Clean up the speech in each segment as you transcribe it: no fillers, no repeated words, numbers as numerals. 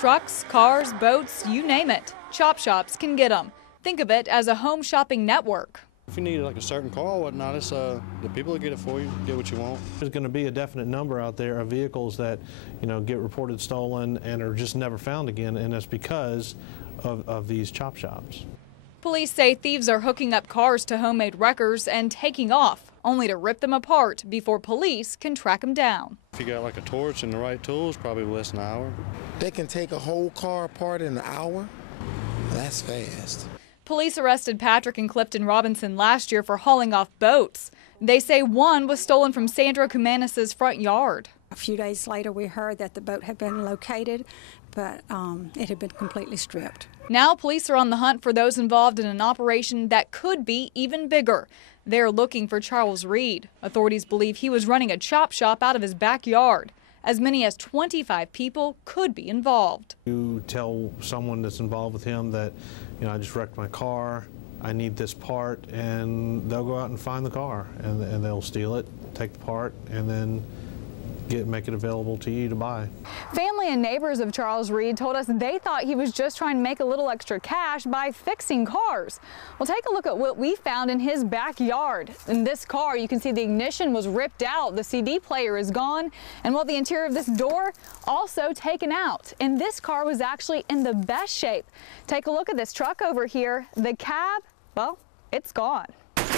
Trucks, cars, boats, you name it. Chop shops can get them. Think of it as a home shopping network. If you need like a certain car or whatnot, it's the people that get it for you, get what you want. There's going to be a definite number out there of vehicles that, get reported stolen and are just never found again, and it's because of these chop shops. Police say thieves are hooking up cars to homemade wreckers and taking off, only to rip them apart before police can track them down. If you got like a torch and the right tools, probably less than an hour. They can take a whole car apart in an hour? That's fast. Police arrested Patrick and Clifton Robinson last year for hauling off boats. They say one was stolen from Sandra Cumanis's front yard. A few days later, we heard that the boat had been located, but it had been completely stripped. Now police are on the hunt for those involved in an operation that could be even bigger. They're looking for Charles Reed. Authorities believe he was running a chop shop out of his backyard. As many as 25 people could be involved. You tell someone that's involved with him that, I just wrecked my car, I need this part, and they'll go out and find the car, and they'll steal it, take the part, and then make it available to you to buy. Family and neighbors of Charles Reed told us they thought he was just trying to make a little extra cash by fixing cars. Well, take a look at what we found in his backyard. In this car, you can see the ignition was ripped out, the CD player is gone, and the interior of this door also taken out. And this car was actually in the best shape. Take a look at this truck over here. The cab, well, it's gone.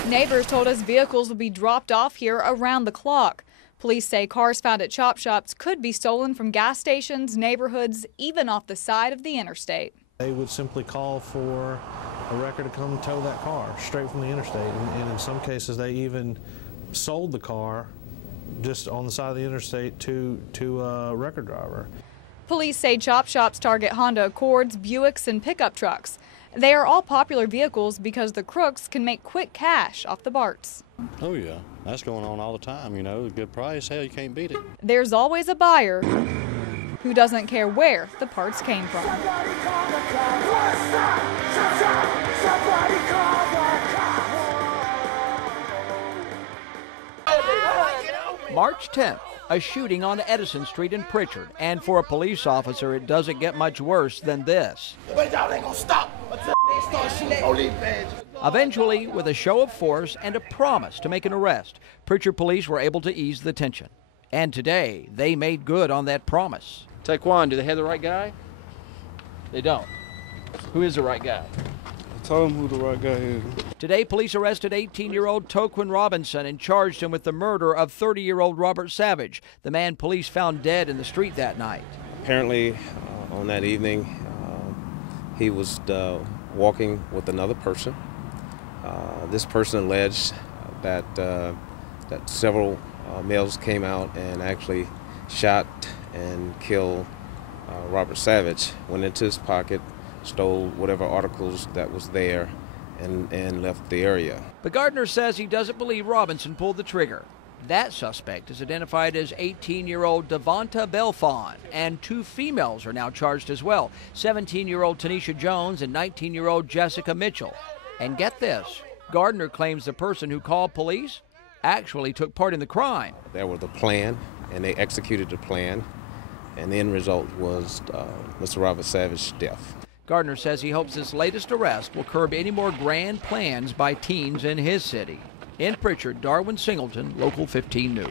Neighbors told us vehicles will be dropped off here around the clock. Police say cars found at chop shops could be stolen from gas stations, neighborhoods, even off the side of the interstate. They would simply call for a wrecker to come tow that car straight from the interstate, and in some cases they even sold the car just on the side of the interstate to a wrecker driver. Police say chop shops target Honda Accords, Buicks, and pickup trucks. They are all popular vehicles because the crooks can make quick cash off the parts. Oh yeah, that's going on all the time, a good price, hell, you can't beat it. There's always a buyer who doesn't care where the parts came from. March 10th, a shooting on Edison Street in Pritchard, and for a police officer, it doesn't get much worse than this. Eventually, with a show of force and a promise to make an arrest, Pritchard police were able to ease the tension. And today, they made good on that promise. Taekwon, do they have the right guy? They don't. Who is the right guy? Tell them who the right guy is. Today, police arrested 18-year-old Taekwon Robinson and charged him with the murder of 30-year-old Robert Savage, the man police found dead in the street that night. Apparently, on that evening, he was walking with another person. This person alleged that several males came out and actually shot and killed Robert Savage, went into his pocket, stole whatever articles that was there, and left the area. But Gardner says he doesn't believe Robinson pulled the trigger. That suspect is identified as 18-year-old Devonta Belfon, and 2 females are now charged as well, 17-year-old Tanisha Jones and 19-year-old Jessica Mitchell. And get this, Gardner claims the person who called police actually took part in the crime. There was a plan, and they executed the plan, and the end result was Mr. Robert Savage's death. Gardner says he hopes this latest arrest will curb any more grand plans by teens in his city. In Pritchard, Darwin Singleton, Local 15 News.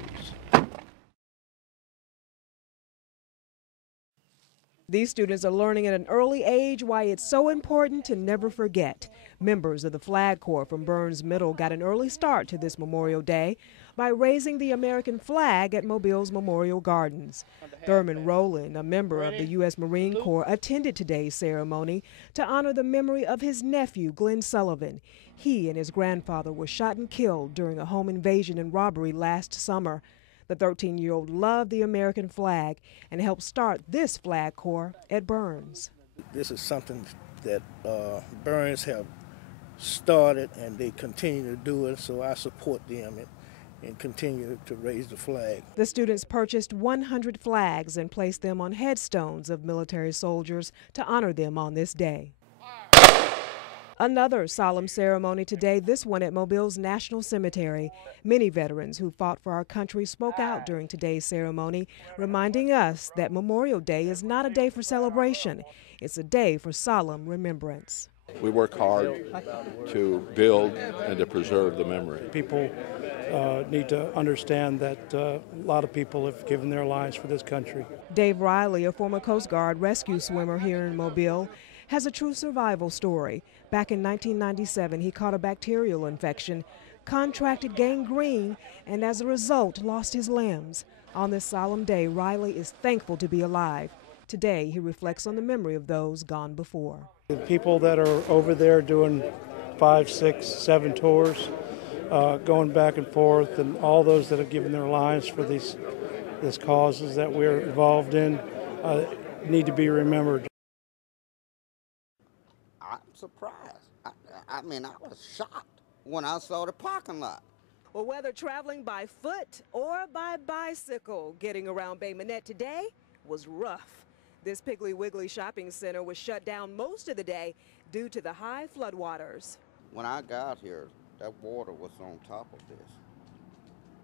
These students are learning at an early age why it's so important to never forget. Members of the Flag Corps from Burns Middle got an early start to this Memorial Day by raising the American flag at Mobile's Memorial Gardens. Thurman Rowland, a member of the U.S. Marine Corps, attended today's ceremony to honor the memory of his nephew, Glenn Sullivan. He and his grandfather were shot and killed during a home invasion and robbery last summer. The 13-year-old loved the American flag and helped start this Flag Corps at Burns. This is something that Burns have started, and they continue to do it, so I support them and continue to raise the flag. The students purchased 100 flags and placed them on headstones of military soldiers to honor them on this day. Another solemn ceremony today, this one at Mobile's National Cemetery. Many veterans who fought for our country spoke out during today's ceremony, reminding us that Memorial Day is not a day for celebration. It's a day for solemn remembrance. We work hard to build and to preserve the memory. People need to understand that a lot of people have given their lives for this country. Dave Riley, a former Coast Guard rescue swimmer here in Mobile, has a true survival story. Back in 1997, he caught a bacterial infection, contracted gangrene, and as a result, lost his limbs. On this solemn day, Riley is thankful to be alive. Today, he reflects on the memory of those gone before. The people that are over there doing 5, 6, 7 tours, going back and forth, and all those that have given their lives for these causes that we're involved in need to be remembered. I'm surprised. I mean, I was shocked when I saw the parking lot. Well, whether traveling by foot or by bicycle, getting around Bay Minette today was rough. This Piggly Wiggly shopping center was shut down most of the day due to the high floodwaters. When I got here, that water was on top of this,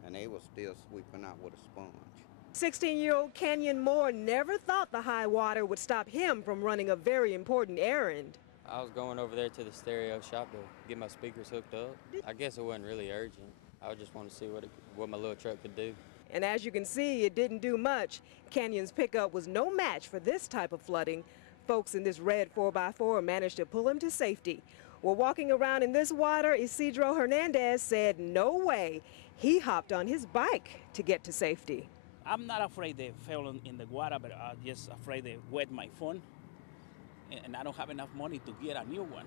and they were still sweeping out with a sponge. 16-year-old Kenyon Moore never thought the high water would stop him from running a very important errand. I was going over there to the stereo shop to get my speakers hooked up. I guess it wasn't really urgent. I just wanted to see what my little truck could do. And as you can see, it didn't do much. Kenyon's pickup was no match for this type of flooding. Folks in this red 4x4 managed to pull him to safety. Well, walking around in this water, Isidro Hernandez said no way. He hopped on his bike to get to safety. I'm not afraid they fell in the water, but I'm just afraid they wet my phone, and I don't have enough money to get a new one.